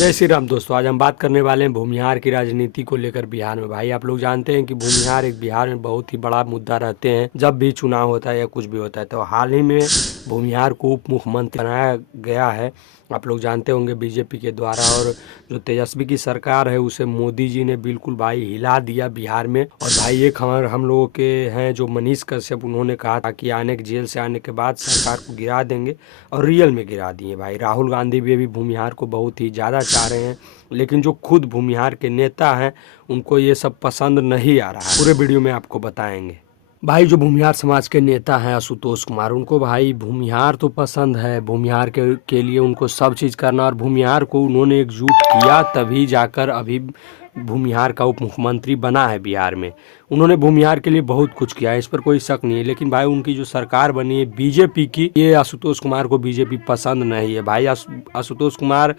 जय श्री राम दोस्तों। आज हम बात करने वाले हैं भूमिहार की राजनीति को लेकर बिहार में। भाई आप लोग जानते हैं कि भूमिहार एक बिहार में बहुत ही बड़ा मुद्दा रहते हैं जब भी चुनाव होता है या कुछ भी होता है। तो हाल ही में भूमिहार को उप मुख्यमंत्री बनाया गया है, आप लोग जानते होंगे, बीजेपी के द्वारा। और जो तेजस्वी की सरकार है उसे मोदी जी ने बिल्कुल भाई हिला दिया बिहार में। और भाई एक हम लोगों के हैं जो मनीष कश्यप, उन्होंने कहा था कि जेल से आने के बाद सरकार को गिरा देंगे, और रियल में गिरा दिए। भाई राहुल गांधी भी अभी भूमिहार को बहुत ही ज़्यादा चाह रहे हैं, लेकिन जो खुद भूमिहार के नेता हैं उनको ये सब पसंद नहीं आ रहा है। पूरे वीडियो में आपको बताएंगे। भाई जो भूमिहार समाज के नेता हैं आशुतोष कुमार, उनको भाई भूमिहार तो पसंद है, भूमिहार के लिए उनको सब चीज़ करना, और भूमिहार को उन्होंने एकजुट किया तभी जाकर अभी भूमिहार का उप मुख्यमंत्री बना है बिहार में। उन्होंने भूमिहार के लिए बहुत कुछ किया है, इस पर कोई शक नहीं है। लेकिन भाई उनकी जो सरकार बनी है बीजेपी की, ये आशुतोष कुमार को बीजेपी पसंद नहीं है। भाई आशुतोष कुमार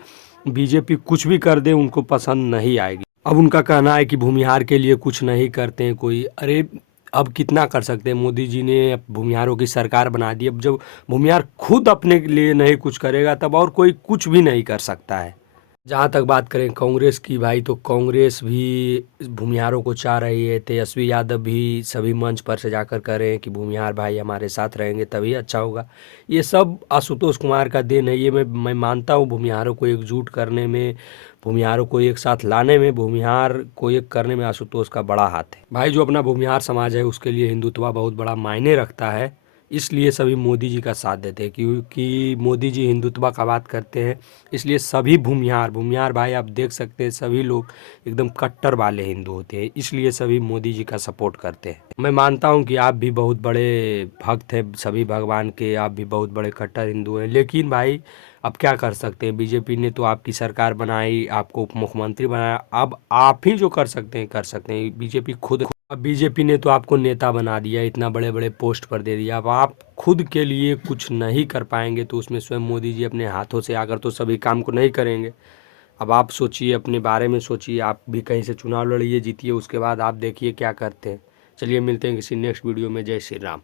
बीजेपी कुछ भी कर दे उनको पसंद नहीं आएगी। अब उनका कहना है कि भूमिहार के लिए कुछ नहीं करते हैं कोई। अरे अब कितना कर सकते हैं, मोदी जी ने भूमिहारों की सरकार बना दी। अब जब भूमिहार खुद अपने लिए नहीं कुछ करेगा तब और कोई कुछ भी नहीं कर सकता है। जहाँ तक बात करें कांग्रेस की, भाई तो कांग्रेस भी भूमिहारों को चाह रही है। तेजस्वी यादव भी सभी मंच पर से जाकर कह रहे हैं कि भूमिहार भाई हमारे साथ रहेंगे तभी अच्छा होगा। ये सब आशुतोष कुमार का देन है। ये मैं मानता हूँ, भूमिहारों को एकजुट करने में, भूमिहारों को एक साथ लाने में, भूमिहार को एक करने में आशुतोष का बड़ा हाथ है। भाई जो अपना भूमिहार समाज है उसके लिए हिंदुत्व बहुत बड़ा मायने रखता है, इसलिए सभी मोदी जी का साथ देते हैं, क्योंकि मोदी जी हिंदुत्व का बात करते हैं। इसलिए सभी भूमिहार भाई आप देख सकते हैं, सभी लोग एकदम कट्टर वाले हिंदू होते हैं, इसलिए सभी मोदी जी का सपोर्ट करते हैं। मैं मानता हूं कि आप भी बहुत बड़े भक्त हैं सभी भगवान के, आप भी बहुत बड़े कट्टर हिंदू हैं। लेकिन भाई अब क्या कर सकते हैं, बीजेपी ने तो आपकी सरकार बनाई, आपको उप मुख्यमंत्री बनाया, अब आप ही जो कर सकते हैं कर सकते हैं। बीजेपी खुद, अब बीजेपी ने तो आपको नेता बना दिया, इतना बड़े बड़े पोस्ट पर दे दिया। अब आप खुद के लिए कुछ नहीं कर पाएंगे तो उसमें स्वयं मोदी जी अपने हाथों से आकर तो सभी काम को नहीं करेंगे। अब आप सोचिए, अपने बारे में सोचिए, आप भी कहीं से चुनाव लड़िए, जीतिए, उसके बाद आप देखिए क्या करते हैं। चलिए मिलते हैं किसी नेक्स्ट वीडियो में। जय श्री राम।